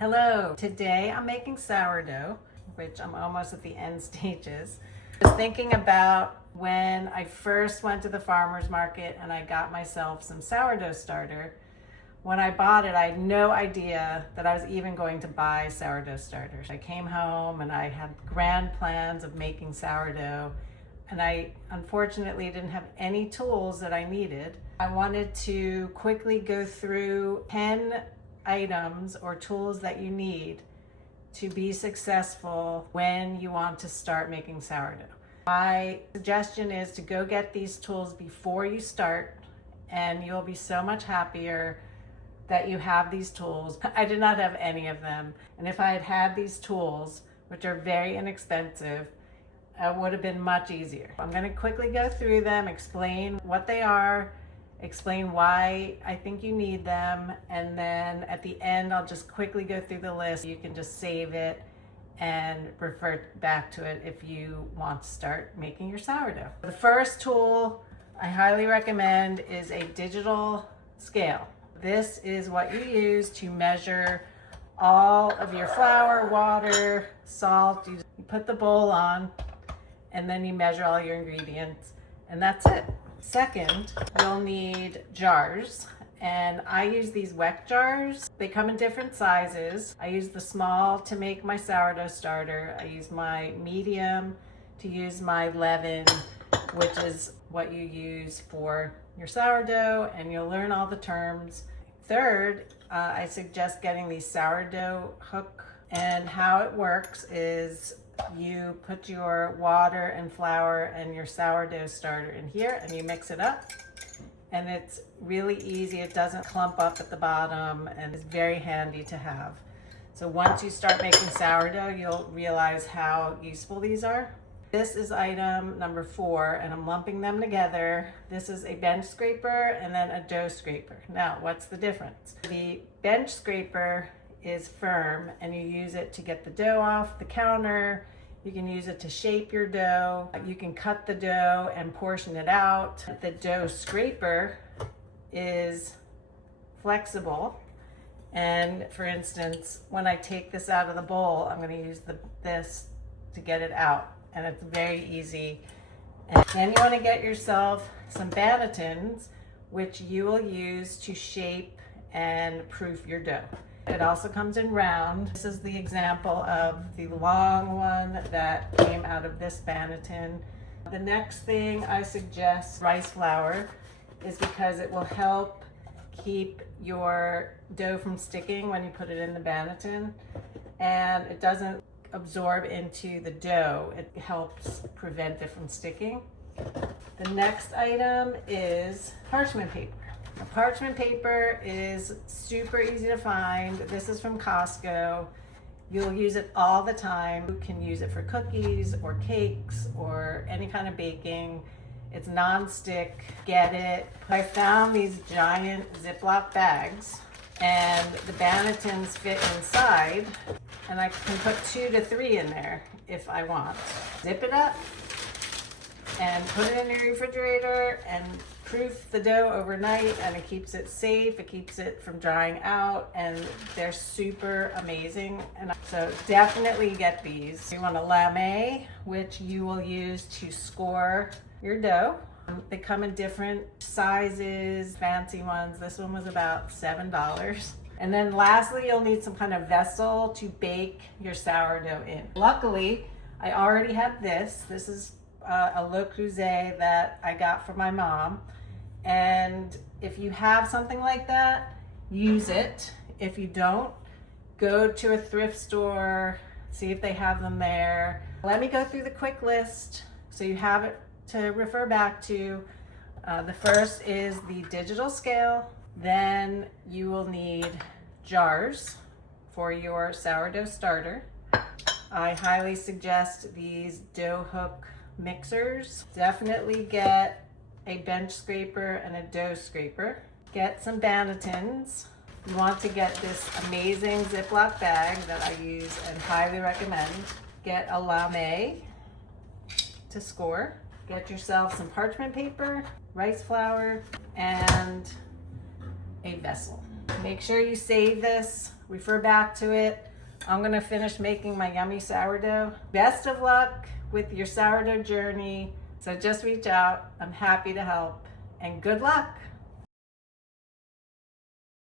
Hello, today I'm making sourdough, which I'm almost at the end stages. I was thinking about when I first went to the farmer's market and I got myself some sourdough starter. When I bought it, I had no idea that I was even going to buy sourdough starters. I came home and I had grand plans of making sourdough, and I unfortunately didn't have any tools that I needed. I wanted to quickly go through 10 items or tools that you need to be successful when you want to start making sourdough. My suggestion is to go get these tools before you start, and you'll be so much happier that you have these tools. I did not have any of them, and if I had had these tools, which are very inexpensive, it would have been much easier. I'm going to quickly go through them, explain what they are, explain why I think you need them, and then at the end I'll just quickly go through the list. You can just save it and refer back to it if you want to start making your sourdough. The first tool I highly recommend is a digital scale. This is what you use to measure all of your flour, water, salt. You put the bowl on and then you measure all your ingredients, and that's it. Second, you'll need jars, and I use these Whisk jars. They come in different sizes. I use the small to make my sourdough starter. I use my medium to use my leaven, which is what you use for your sourdough, and you'll learn all the terms. Third, I suggest getting the sourdough hook, and how it works is you put your water and flour and your sourdough starter in here and you mix it up, and it's really easy. It doesn't clump up at the bottom and it's very handy to have. So once you start making sourdough, you'll realize how useful these are. This is item number 4, and I'm lumping them together. This is a bench scraper and then a dough scraper. Now, what's the difference? The bench scraper is firm, and you use it to get the dough off the counter. You can use it to shape your dough. You can cut the dough and portion it out. The dough scraper is flexible, and for instance, when I take this out of the bowl, I'm going to use this to get it out, and it's very easy. And then you want to get yourself some bannetons, which you will use to shape and proof your dough. It also comes in round. This is the example of the long one that came out of this banneton. The next thing I suggest, rice flour, is because it will help keep your dough from sticking when you put it in the banneton, and it doesn't absorb into the dough. It helps prevent it from sticking. The next item is parchment paper. The parchment paper is super easy to find. This is from Costco. You'll use it all the time. You can use it for cookies or cakes or any kind of baking. It's non-stick. Get it. I found these giant ZipLock bags, and the bannetons fit inside, and I can put 2 to 3 in there if I want. Zip it up and put it in your refrigerator and proof the dough overnight, and it keeps it safe. It keeps it from drying out, and they're super amazing. And so definitely get these. You want a lame, which you will use to score your dough. They come in different sizes, fancy ones. This one was about $7. And then lastly, you'll need some kind of vessel to bake your sourdough in. Luckily, I already have this. This is a Le Creuset that I got from my mom. And if you have something like that, use it. If you don't, go to a thrift store, see if they have them there. Let me go through the quick list so you have it to refer back to. The first is the digital scale. Then you will need jars for your sourdough starter. I highly suggest these dough hook mixers. Definitely get a bench scraper and a dough scraper. Get some bannetons. You want to get this amazing ZipLock bag that I use and highly recommend. Get a lame to score. Get yourself some parchment paper, rice flour, and a vessel. Make sure you save this, refer back to it. I'm gonna finish making my yummy sourdough. Best of luck with your sourdough journey. So just reach out. I'm happy to help, and good luck.